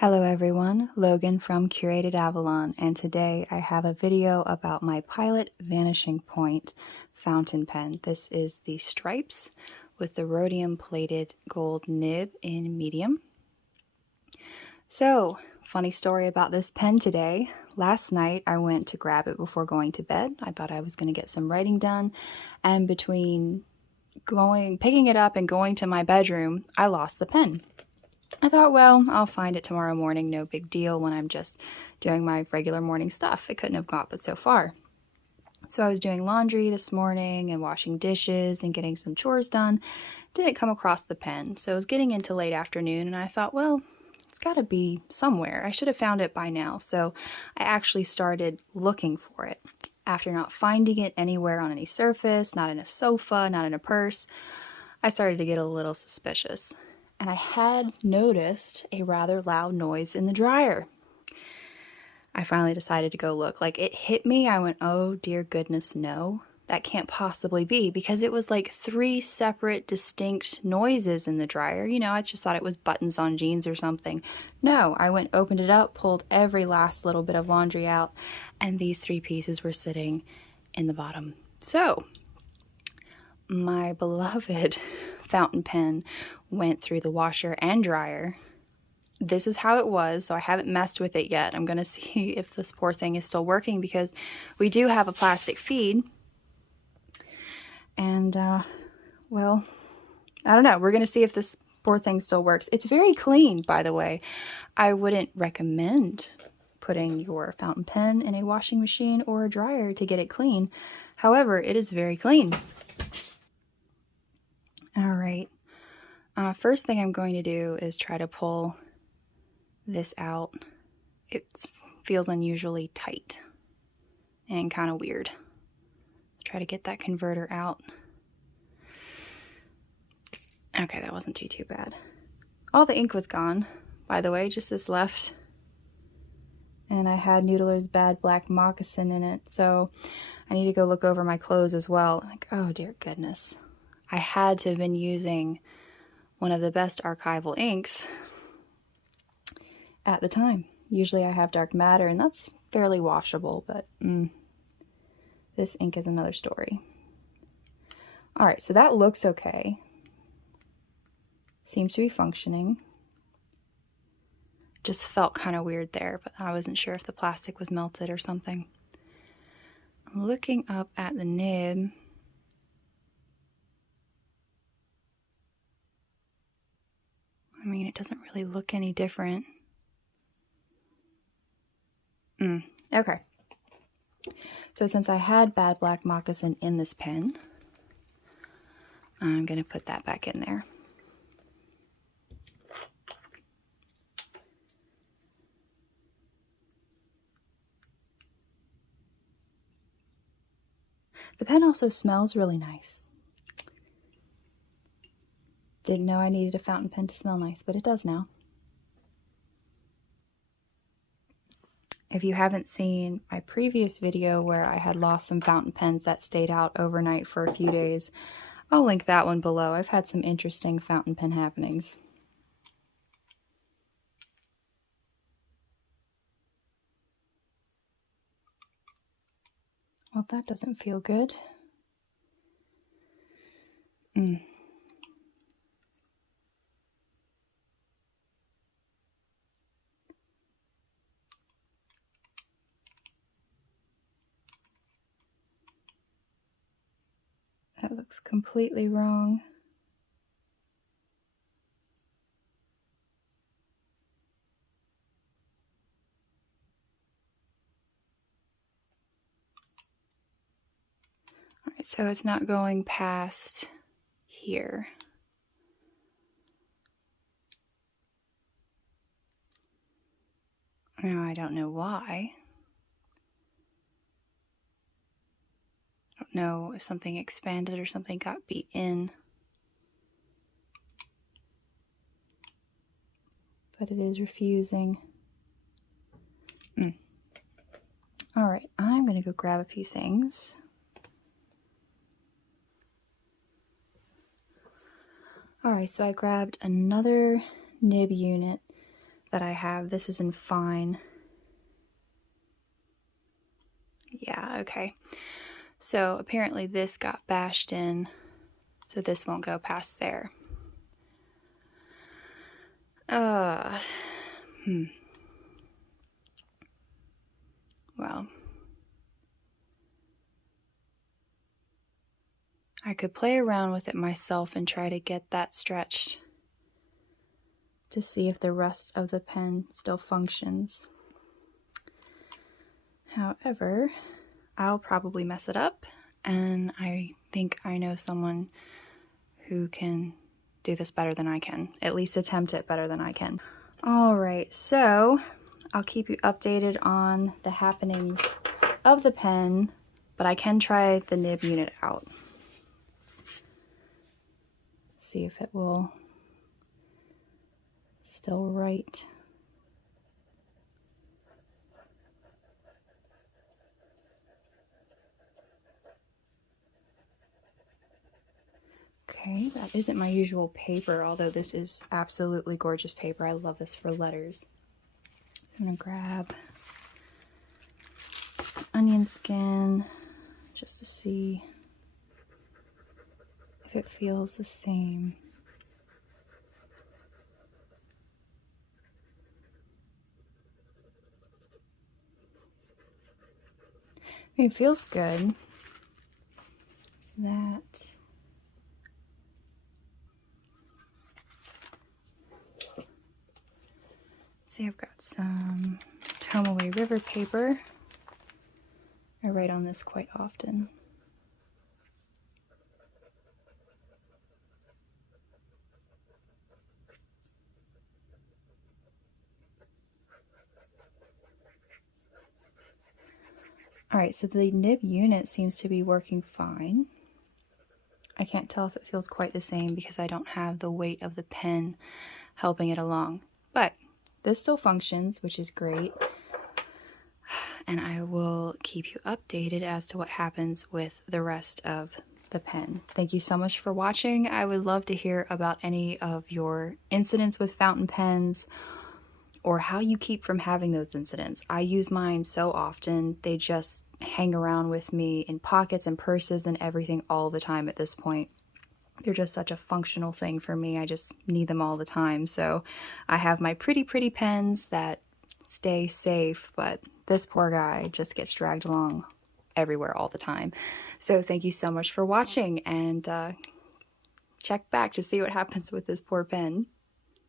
Hello everyone, Logan from Curated Avalon, and today I have a video about my Pilot Vanishing Point fountain pen. This is the stripes with the rhodium plated gold nib in medium. So, funny story about this pen today. Last night I went to grab it before going to bed. I thought I was going to get some writing done, and between picking it up and going to my bedroom, I lost the pen. I thought, well, I'll find it tomorrow morning, no big deal, when I'm just doing my regular morning stuff. It couldn't have got but so far. So I was doing laundry this morning and washing dishes and getting some chores done. Didn't come across the pen. So it was getting into late afternoon and I thought, well, it's got to be somewhere. I should have found it by now. So I actually started looking for it. After not finding it anywhere on any surface, not in a sofa, not in a purse, I started to get a little suspicious. And I had noticed a rather loud noise in the dryer. I finally decided to go look. Like, it hit me. I went, oh dear goodness, no. That can't possibly be, because it was like 3 separate distinct noises in the dryer. You know, I just thought it was buttons on jeans or something. No, I went, opened it up, pulled every last little bit of laundry out, and these 3 pieces were sitting in the bottom. So, my beloved fountain pen went through the washer and dryer. This is how it was, so I haven't messed with it yet. I'm gonna see if this poor thing is still working, because we do have a plastic feed. And, well, I don't know. We're gonna see if this poor thing still works. It's very clean, by the way. I wouldn't recommend putting your fountain pen in a washing machine or a dryer to get it clean. However, it is very clean. All right. First thing I'm going to do is try to pull this out. It feels unusually tight and kind of weird. Try to get that converter out. Okay, that wasn't too bad. All the ink was gone, by the way, just this left. And I had Noodler's Bad Black Moccasin in it, so I need to go look over my clothes as well. Like, oh dear goodness. I had to have been using one of the best archival inks at the time. Usually I have dark matter, and that's fairly washable, but this ink is another story. All right, so that looks okay. Seems to be functioning. Just felt kind of weird there, but I wasn't sure if the plastic was melted or something. I'm looking up at the nib. I mean, it doesn't really look any different. Okay. So since I had Bad Black Moccasin in this pen, I'm going to put that back in there. The pen also smells really nice. Didn't know I needed a fountain pen to smell nice, but it does now. If you haven't seen my previous video where I had lost some fountain pens that stayed out overnight for a few days, I'll link that one below. I've had some interesting fountain pen happenings. Well, that doesn't feel good. That looks completely wrong. All right, so it's not going past here. Now, I don't know why. I don't know if something expanded or something got beat in. But it is refusing. All right, I'm gonna go grab a few things. All right, so I grabbed another nib unit that I have. This is in fine. Yeah, okay. So apparently this got bashed in, so this won't go past there. Well, I could play around with it myself and try to get that stretched to see if the rest of the pen still functions. However, I'll probably mess it up, and I think I know someone who can do this better than I can, at least attempt it better than I can. All right, so I'll keep you updated on the happenings of the pen, but I can try the nib unit out. See if it will still write. Okay, that isn't my usual paper, although this is absolutely gorgeous paper. I love this for letters. I'm gonna grab some onion skin just to see if it feels the same. I mean, it feels good. So that. See, I've got some Tomaway River paper. I write on this quite often. Alright, so the nib unit seems to be working fine. I can't tell if it feels quite the same because I don't have the weight of the pen helping it along. But this still functions, which is great. And I will keep you updated as to what happens with the rest of the pen. Thank you so much for watching. I would love to hear about any of your incidents with fountain pens or how you keep from having those incidents. I use mine so often, they just hang around with me in pockets and purses and everything all the time at this point. They're just such a functional thing for me. I just need them all the time. So I have my pretty pens that stay safe, but this poor guy just gets dragged along everywhere all the time. So thank you so much for watching, and check back to see what happens with this poor pen.